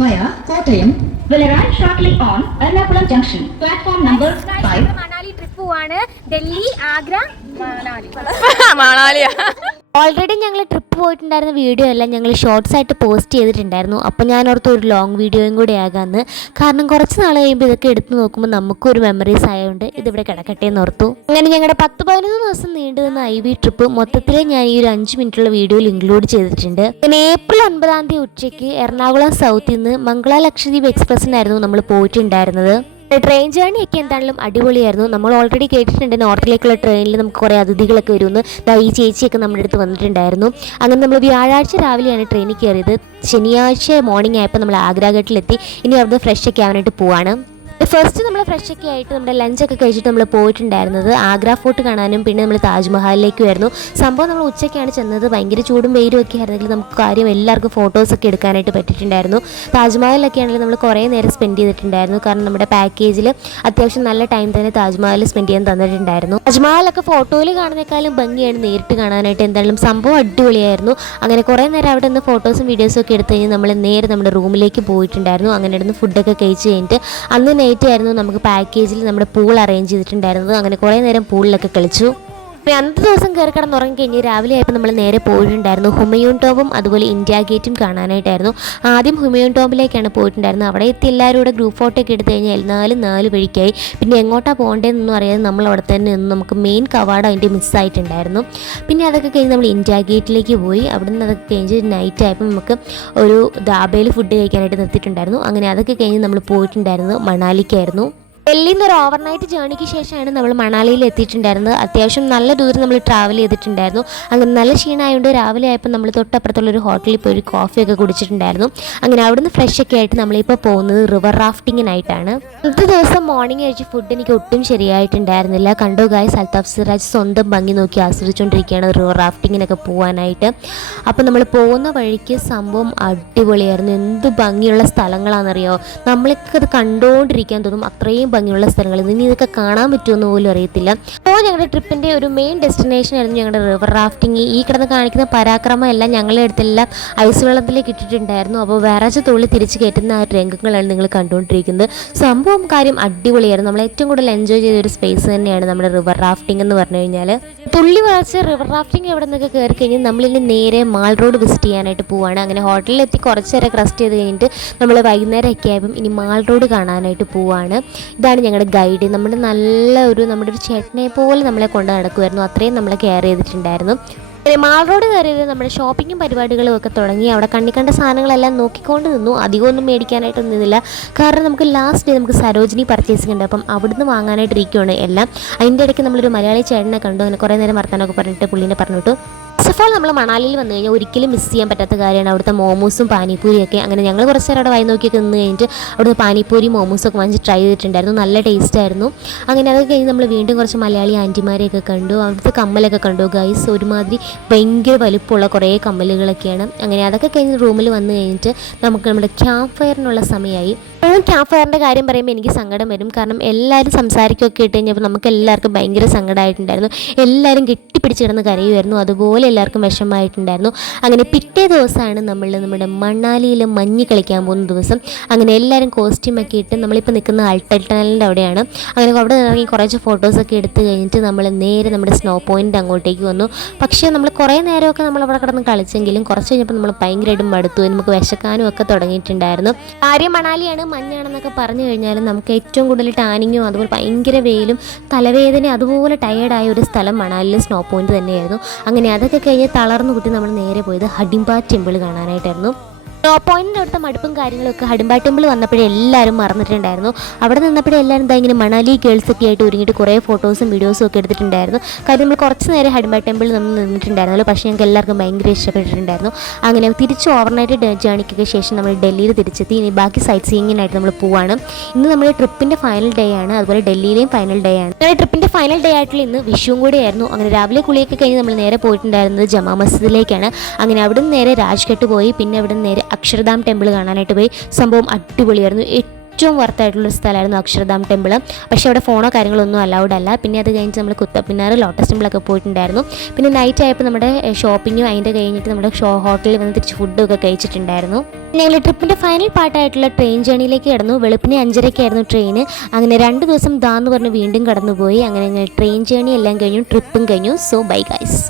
via Kottayam will arrive shortly on Ernakulam Junction, platform number 5. Manali trip പോവാണ്. Delhi, Agra, Manali. മണാലിയാ. Already ഞങ്ങൾ trip പോയിട്ടുണ്ടായിരുന്ന video എല്ലാം ഞങ്ങൾ shorts ആയിട്ട് പോസ്റ്റ് ചെയ്തിട്ടുണ്ടായിരുന്നു. അപ്പോൾ ഞാൻ ഓർത്ത് ഒരു ലോങ് വീഡിയോയും കൂടി ആകാമെന്ന്. കാരണം കുറച്ച് നാൾ കഴിയുമ്പോൾ ഇതൊക്കെ എടുത്ത് നോക്കുമ്പോൾ നമുക്കൊരു മെമ്മറീസ് ആയതുകൊണ്ട് ഇതിവിടെ കിടക്കട്ടെ എന്ന് ഓർത്തു. അങ്ങനെ ഞങ്ങളുടെ 10-15 ദിവസം നീണ്ടു നിന്ന IV ട്രിപ്പ് മൊത്തത്തിൽ ഞാൻ ഈ ഒരു 5 മിനിറ്റുള്ള വീഡിയോയിൽ ഇൻക്ലൂഡ് ചെയ്തിട്ടുണ്ട്. പിന്നെ ഏപ്രിൽ 9 ഉച്ചയ്ക്ക് എറണാകുളം സൗത്തിൽ നിന്ന് മംഗള ലക്ഷദ്വീപ് എക്സ്പ്രസ്സിനായിരുന്നു നമ്മൾ പോയിട്ടുണ്ടായിരുന്നത്. ട്രെയിൻ ജേർണി ഒക്കെ എന്താണെങ്കിലും അടിപൊളിയായിരുന്നു. നമ്മൾ ഓൾറെഡി കേട്ടിട്ടുണ്ട് നോർത്തിലേക്കുള്ള ട്രെയിനിൽ നമുക്ക് കുറേ അതിഥികളൊക്കെ വരുമെന്ന്. ഈ ചേച്ചിയൊക്കെ നമ്മുടെ അടുത്ത് വന്നിട്ടുണ്ടായിരുന്നു. അങ്ങനെ നമ്മൾ വ്യാഴാഴ്ച രാവിലെയാണ് ട്രെയിനിൽ കയറിയത്. ശനിയാഴ്ച മോർണിംഗ് ആയപ്പോൾ നമ്മൾ ആഗ്രാഘട്ടിലെത്തി. ഇനി അവിടുന്ന് ഫ്രഷ് ഒക്കെ ആവാനായിട്ട് പോവാണ്. ഫസ്റ്റ് നമ്മൾ ഫ്രഷൊക്കെ ആയിട്ട് നമ്മുടെ ലഞ്ചൊക്കെ കഴിച്ചിട്ട് നമ്മൾ പോയിട്ടുണ്ടായിരുന്നത് ആഗ്ര ഫോർട്ട് കാണാനും പിന്നെ നമ്മൾ താജ്മഹലിലേക്കുമായിരുന്നു. സംഭവം നമ്മൾ ഉച്ചയ്ക്കാണ് ചെന്നത്. ഭയങ്കര ചൂടും വെയിലും ഒക്കെ ആയിരുന്നെങ്കിൽ നമുക്ക് കാര്യം എല്ലാവർക്കും ഫോട്ടോസൊക്കെ എടുക്കാനായിട്ട് പറ്റിയിട്ടുണ്ടായിരുന്നു. താജ്മഹലിലൊക്കെ ആണെങ്കിൽ നമ്മൾ കുറേ നേരം സ്പെൻഡ് ചെയ്തിട്ടുണ്ടായിരുന്നു. കാരണം നമ്മുടെ പാക്കേജിൽ അത്യാവശ്യം നല്ല ടൈം തന്നെ താജ്മഹൽ സ്പെൻഡ് ചെയ്യാൻ തന്നിട്ടുണ്ടായിരുന്നു. താജ്മഹലൊക്കെ ഫോട്ടോയിൽ കാണുന്നേക്കാളും ഭംഗിയാണ് നേരിട്ട് കാണാനായിട്ട്. എന്തായാലും സംഭവം അടിപൊളിയായിരുന്നു. അങ്ങനെ കുറേ നേരം അവിടെ നിന്ന് ഫോട്ടോസും വീഡിയോസും ഒക്കെ എടുത്ത് കഴിഞ്ഞ് നമ്മൾ നേരെ നമ്മുടെ റൂമിലേക്ക് പോയിട്ടുണ്ടായിരുന്നു. അങ്ങനെ ഇടുന്ന് ഫുഡൊക്കെ കഴിച്ച് കഴിഞ്ഞിട്ട് അന്ന് നൈറ്റ് ആയിരുന്നു നമുക്ക് പാക്കേജിൽ നമ്മുടെ പൂൾ അറേഞ്ച് ചെയ്തിട്ടുണ്ടായിരുന്നത്. അങ്ങനെ കുറേ നേരം പൂളിലൊക്കെ കളിച്ചു. പിന്നെ അന്നത്തെ ദിവസം കയറി കിടന്നുറങ്ങിക്കഴിഞ്ഞ് രാവിലെ ആയപ്പോൾ നമ്മൾ നേരെ പോയിട്ടുണ്ടായിരുന്നു ഹുമയൂൺ ടോംബും അതുപോലെ ഇന്ത്യ ഗേറ്റും കാണാനായിട്ടായിരുന്നു. ആദ്യം ഹുമയൂൺ ടോംബിലേക്കാണ് പോയിട്ടുണ്ടായിരുന്നത്. അവിടെ എത്തി എല്ലാവരും കൂടെ ഗ്രൂപ്പ് ഫോട്ടോ ഒക്കെ എടുത്ത് കഴിഞ്ഞാൽ 4 വഴിക്കായി. പിന്നെ എങ്ങോട്ടാണ് പോകേണ്ടതെന്നൊന്നും അറിയാതെ നമ്മൾ അവിടെ തന്നെ നിന്ന് നമുക്ക് മെയിൻ കവാടം അതിൻ്റെ മിസ്സായിട്ടുണ്ടായിരുന്നു. പിന്നെ അതൊക്കെ കഴിഞ്ഞ് നമ്മൾ ഇന്ത്യ ഗേറ്റിലേക്ക് പോയി. അവിടെ നിന്ന് അതൊക്കെ കഴിഞ്ഞ് നൈറ്റ് ആയപ്പോൾ നമുക്ക് ഒരു ധാബയിൽ ഫുഡ് കഴിക്കാനായിട്ട് നിർത്തിയിട്ടുണ്ടായിരുന്നു. അങ്ങനെ അതൊക്കെ കഴിഞ്ഞ് നമ്മൾ പോയിട്ടുണ്ടായിരുന്നു മണാലിക്കായിരുന്നു. ഡൽഹിയിൽ നിന്ന് ഒരു ഓവർനൈറ്റ് ജേണിക്ക് ശേഷമാണ് നമ്മൾ മണാലിയിൽ എത്തിയിട്ടുണ്ടായിരുന്നത്. അത്യാവശ്യം നല്ല ദൂരം നമ്മൾ ട്രാവൽ ചെയ്തിട്ടുണ്ടായിരുന്നു. അങ്ങനെ നല്ല ക്ഷീണമായതുകൊണ്ട് രാവിലെ ആയപ്പോൾ നമ്മൾ തൊട്ടപ്പുറത്തുള്ളൊരു ഹോട്ടലിൽ പോയി ഒരു കോഫിയൊക്കെ കുടിച്ചിട്ടുണ്ടായിരുന്നു. അങ്ങനെ അവിടുന്ന് ഫ്രഷ് ഒക്കെ ആയിട്ട് നമ്മളിപ്പോൾ പോകുന്നത് റിവർ റാഫ്റ്റിങ്ങിനായിട്ടാണ്. ഇന്നത്തെ ദിവസം മോർണിംഗ് കഴിച്ച ഫുഡ് എനിക്ക് ഒട്ടും ശരിയായിട്ടുണ്ടായിരുന്നില്ല. കണ്ടോ ഗായ്സ്, അൽത്താഫ് സിറാജ് സ്വന്തം ഭംഗി നോക്കി ആസ്വദിച്ചുകൊണ്ടിരിക്കുകയാണ് റിവർ റാഫ്റ്റിങ്ങിനൊക്കെ പോകാനായിട്ട്. അപ്പോൾ നമ്മൾ പോകുന്ന വഴിക്ക് സംഭവം അടിപൊളിയായിരുന്നു. എന്ത് ഭംഗിയുള്ള സ്ഥലങ്ങളാണെന്നറിയോ. നമ്മളൊക്കെ അത് കണ്ടുകൊണ്ടിരിക്കാൻ തോന്നും. അത്രയും ഭംഗിയുള്ള സ്ഥലങ്ങൾ. ഇനി ഇതൊക്കെ കാണാൻ പറ്റുമെന്ന് പോലും അറിയത്തില്ല. അപ്പോൾ ഞങ്ങളുടെ ട്രിപ്പിൻ്റെ ഒരു മെയിൻ ഡെസ്റ്റിനേഷൻ ആയിരുന്നു ഞങ്ങളുടെ റിവർ റാഫ്റ്റിംഗ്. ഈ കിടന്ന് കാണിക്കുന്ന പരാക്രമം എല്ലാം ഞങ്ങളുടെ അടുത്തെല്ലാം ഐസ് വെള്ളത്തിലേക്ക് ഇട്ടിട്ടുണ്ടായിരുന്നു. അപ്പോൾ വിറച്ച് തുള്ളി തിരിച്ച് കയറ്റുന്ന ആ രംഗങ്ങളാണ് നിങ്ങൾ കണ്ടുകൊണ്ടിരിക്കുന്നത്. സംഭവം കാര്യം അടിപൊളിയായിരുന്നു. നമ്മൾ ഏറ്റവും കൂടുതൽ എൻജോയ് ചെയ്ത ഒരു സ്പേസ് തന്നെയാണ് നമ്മുടെ റിവർ റാഫ്റ്റിംഗ് എന്ന് പറഞ്ഞു കഴിഞ്ഞാൽ. തുള്ളി വിറച്ച് റിവർ റാഫ്റ്റിംഗ് എവിടെ നിന്നൊക്കെ കയറി കഴിഞ്ഞാൽ നമ്മളിനി നേരെ മാൾ റോഡ് വിസിറ്റ് ചെയ്യാനായിട്ട് പോവുകയാണ്. അങ്ങനെ ഹോട്ടലിലെത്തി കുറച്ച് നേരം റെസ്റ്റ് ചെയ്ത് കഴിഞ്ഞിട്ട് നമ്മൾ വൈകുന്നേരം ഒക്കെ ആയപ്പം ഇനി മാൾ റോഡ് കാണാനായിട്ട് പോവുകയാണ്. ഇതാണ് ഞങ്ങളുടെ ഗൈഡ്. നമ്മുടെ ഒരു ചേട്ടനെ പോലെ നമ്മളെ കൊണ്ട് നടക്കുമായിരുന്നു. അത്രയും നമ്മളെ കെയർ ചെയ്തിട്ടുണ്ടായിരുന്നു. മാൾ റോഡ് കയറിയത് നമ്മുടെ ഷോപ്പിങ്ങും പരിപാടികളും ഒക്കെ തുടങ്ങി. അവിടെ കണ്ട സാധനങ്ങളെല്ലാം നോക്കിക്കൊണ്ട് നിന്നു. അധികമൊന്നും മേടിക്കാനായിട്ടൊന്നും നിന്നില്ല. കാരണം നമുക്ക് ലാസ്റ്റ് ഡേ നമുക്ക് സരോജിനി പർച്ചേസിംഗ് ഉണ്ട്. അപ്പം അവിടുന്ന് വാങ്ങാനായിട്ടിരിക്കുകയാണ് എല്ലാം. അതിൻ്റെ ഇടയ്ക്ക് നമ്മളൊരു മലയാളി ചേട്ടനെ കണ്ടു. അങ്ങനെ കുറേ നേരം വർത്താനമൊക്കെ പറഞ്ഞിട്ട് പുള്ളീനെ പറഞ്ഞു വിട്ടു. ഫസ്റ്റ് ഓഫ് ഓൾ നമ്മൾ മണാലിയിൽ വന്നു കഴിഞ്ഞാൽ ഒരിക്കലും മിസ് ചെയ്യാൻ പറ്റാത്ത കാര്യമാണ് അവിടുത്തെ മോമോസും പാനിപ്പൂരിയൊക്കെ. അങ്ങനെ ഞങ്ങൾ കുറച്ച് നേരം അവിടെ വായി നോക്കിയൊക്കെ നിന്ന് കഴിഞ്ഞിട്ട് അവിടുത്തെ പാനിപ്പൂരി മോമോസൊക്കെ വാങ്ങിച്ച് ട്രൈ ചെയ്തിട്ടുണ്ടായിരുന്നു. നല്ല ടേസ്റ്റ് ആയിരുന്നു. അങ്ങനെ അതൊക്കെ കഴിഞ്ഞ് നമ്മൾ വീണ്ടും കുറച്ച് മലയാളി ആൻറ്റിമാരെയൊക്കെ കണ്ടു. അവിടുത്തെ കമ്മലൊക്കെ കണ്ടു ഗൈസ്. ഒരുമാതിരി ഭയങ്കര വലിപ്പമുള്ള കുറേ കമ്മലുകളൊക്കെയാണ്. അങ്ങനെ അതൊക്കെ കഴിഞ്ഞ് റൂമിൽ വന്നു കഴിഞ്ഞിട്ട് നമുക്ക് നമ്മുടെ ക്യാമ്പ് ഫയറിനുള്ള സമയമായി. ക്യാമ്പ് ഫയറിൻ്റെ കാര്യം പറയുമ്പോൾ എനിക്ക് സങ്കടം വരും. കാരണം എല്ലാവരും സംസാരിക്കുകയൊക്കെ ഇട്ട് കഴിഞ്ഞപ്പോൾ നമുക്ക് എല്ലാവർക്കും ഭയങ്കര സങ്കടമായിട്ടുണ്ടായിരുന്നു. എല്ലാവരും കെട്ടിപ്പിടിച്ച് കിടന്ന് കരയുമായിരുന്നു. അതുപോലെ എല്ലാവർക്കും വിഷമമായിട്ടുണ്ടായിരുന്നു. അങ്ങനെ പിറ്റേ ദിവസമാണ് നമ്മുടെ മണാലിയിൽ മഞ്ഞ് കളിക്കാൻ പോകുന്ന ദിവസം. അങ്ങനെ എല്ലാവരും കോസ്റ്റ്യൂമൊക്കെ ഇട്ട് നമ്മളിപ്പോൾ നിൽക്കുന്ന അൾട്ടൽ ടണലിൻ്റെ അവിടെയാണ്. അങ്ങനെ അവിടെ ഇറങ്ങി കുറച്ച് ഫോട്ടോസൊക്കെ എടുത്ത് കഴിഞ്ഞിട്ട് നമ്മൾ നേരെ നമ്മുടെ സ്നോ പോയിൻ്റ് അങ്ങോട്ടേക്ക് വന്നു. പക്ഷേ നമ്മൾ കുറേ നേരമൊക്കെ നമ്മളവിടെ കിടന്ന് കളിച്ചെങ്കിലും കുറച്ച് കഴിഞ്ഞപ്പോൾ നമ്മൾ ഭയങ്കരമായിട്ടും മടുത്തു. നമുക്ക് വിശക്കാനും ഒക്കെ തുടങ്ങിയിട്ടുണ്ടായിരുന്നു. കാര്യം മണാലിയാണ് മഞ്ഞാണെന്നൊക്കെ പറഞ്ഞു കഴിഞ്ഞാൽ നമുക്ക് ഏറ്റവും കൂടുതൽ ടാനിങ്ങും അതുപോലെ ഭയങ്കര വെയിലും തലവേദന അതുപോലെ ടയേർഡായ ഒരു സ്ഥലം മണാലിയിലെ സ്നോ പോയിൻ്റ് തന്നെയായിരുന്നു. അങ്ങനെ അതൊക്കെ കഴിഞ്ഞ് തളർന്നു കുട്ടി നമ്മൾ നേരെ പോയത് ഹഡിംബ ടെമ്പിൾ കാണാനായിട്ടായിരുന്നു. സ്നോ പോയിന്റിൻ്റെ അടുത്ത മടുപ്പും കാര്യങ്ങളൊക്കെ ഹഡിംബ ടെമ്പിൾ വന്നപ്പോഴേ എല്ലാവരും മറന്നിട്ടുണ്ടായിരുന്നു. അവിടെ നിന്നപ്പോഴേ എല്ലാവരും എന്താ ഇങ്ങനെ മണാലി ഗേൾസൊക്കെ ആയിട്ട് ഒരുങ്ങിയിട്ട് കുറേ ഫോട്ടോസും വീഡിയോസും ഒക്കെ എടുത്തിട്ടുണ്ടായിരുന്നു. കാര്യം നമ്മൾ കുറച്ച് നേരം ഹഡിംബ ടെമ്പിളിൽ നമ്മൾ നിന്നിട്ടുണ്ടായിരുന്നല്ലോ. പക്ഷേ ഞങ്ങൾക്ക് എല്ലാവർക്കും ഭയങ്കര ഇഷ്ടപ്പെട്ടിട്ടുണ്ടായിരുന്നു. അങ്ങനെ തിരിച്ച് ഓവർനൈറ്റ് ജേണിക്കൊക്കെ ശേഷം നമ്മൾ ഡൽഹിയിൽ തിരിച്ചെത്തി. ഇനി ബാക്കി സൈറ്റ് സീയിങ്ങിനായിട്ട് നമ്മൾ പോവാണ്. ഇന്ന് നമ്മുടെ ട്രിപ്പിൻ്റെ ഫൈനൽ ഡേ ആണ്. അതുപോലെ ഡൽഹിയിലെയും ഫൈനൽ ഡേ ആണ്. നമ്മുടെ ട്രിപ്പിൻ്റെ ഫൈനൽ ഡേ ആയിട്ടുള്ള ഇന്ന് വിഷുവും കൂടെ ആയിരുന്നു. അങ്ങനെ രാവിലെ കുളിയൊക്കെ കഴിഞ്ഞ് നമ്മൾ നേരെ പോയിട്ടുണ്ടായിരുന്നത് ജമാ മസ്ജിദിലേക്കാണ്. അങ്ങനെ അവിടെ നിന്ന് നേരെ രാജ്ഘട്ട് പോയി. പിന്നെ അവിടെ നിന്ന് നേരെ അക്ഷർധാം ടെമ്പിൾ കാണാനായിട്ട് പോയി. സംഭവം അടിപൊളിയായിരുന്നു. ഏറ്റവും വർത്തായിട്ടുള്ളൊരു സ്ഥലമായിരുന്നു അക്ഷരധാം ടെമ്പിൾ. പക്ഷേ അവിടെ ഫോണോ കാര്യങ്ങളൊന്നും അലൗഡ് അല്ല. പിന്നെ അത് കഴിഞ്ഞിട്ട് നമ്മൾ കുത്തബ്മിനാർ, ലോട്ടസ് ടെമ്പിളൊക്കെ പോയിട്ടുണ്ടായിരുന്നു. പിന്നെ നൈറ്റ് ആയപ്പോൾ നമ്മുടെ ഷോപ്പിങ്ങും അതിൻ്റെ കഴിഞ്ഞിട്ട് നമ്മുടെ ഹോട്ടലിൽ വന്ന് തിരിച്ച് ഫുഡൊക്കെ കഴിച്ചിട്ടുണ്ടായിരുന്നു. ഞങ്ങൾ ട്രിപ്പിൻ്റെ ഫൈനൽ പാർട്ടായിട്ടുള്ള ട്രെയിൻ ജേണിയിലേക്ക് കിടന്നു. വെളുപ്പിന് 5:30 ട്രെയിൻ. അങ്ങനെ 2 ദിവസം ദാന്ന് പറഞ്ഞ് വീണ്ടും കടന്നുപോയി. അങ്ങനെ ട്രെയിൻ ജേണി എല്ലാം കഴിഞ്ഞു, ട്രിപ്പും കഴിഞ്ഞു. So bye guys.